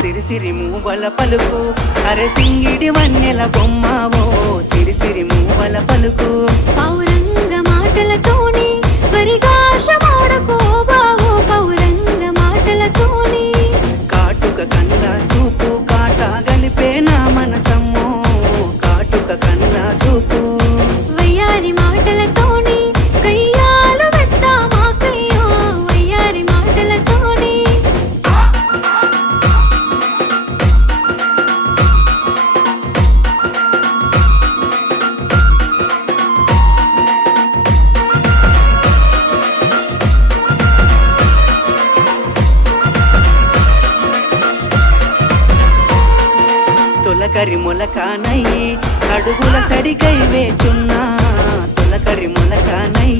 సిరి సిరి మూవల పలుకు అరే సింగిడి వన్నెల బొమ్మవో సిరి సిరి మూవల పలుకు పౌరంగ మాటలతోని పరిగాశమాడకో బావో పౌరంగ మాటలతోని కాటుక కన్నా సూపు కాటా గలిపే నా మనసమ్మో కాటుక కన్నా సూపు వయ్యారి మాటలతోని కయ్యాలు వెత్తా మాకయ్యో వయ్యారి మాటలతోని తొలకరి మొలకానయ్యి అడుగుల సడికై వేచున్నా తొలకరి మొలకానయ్యి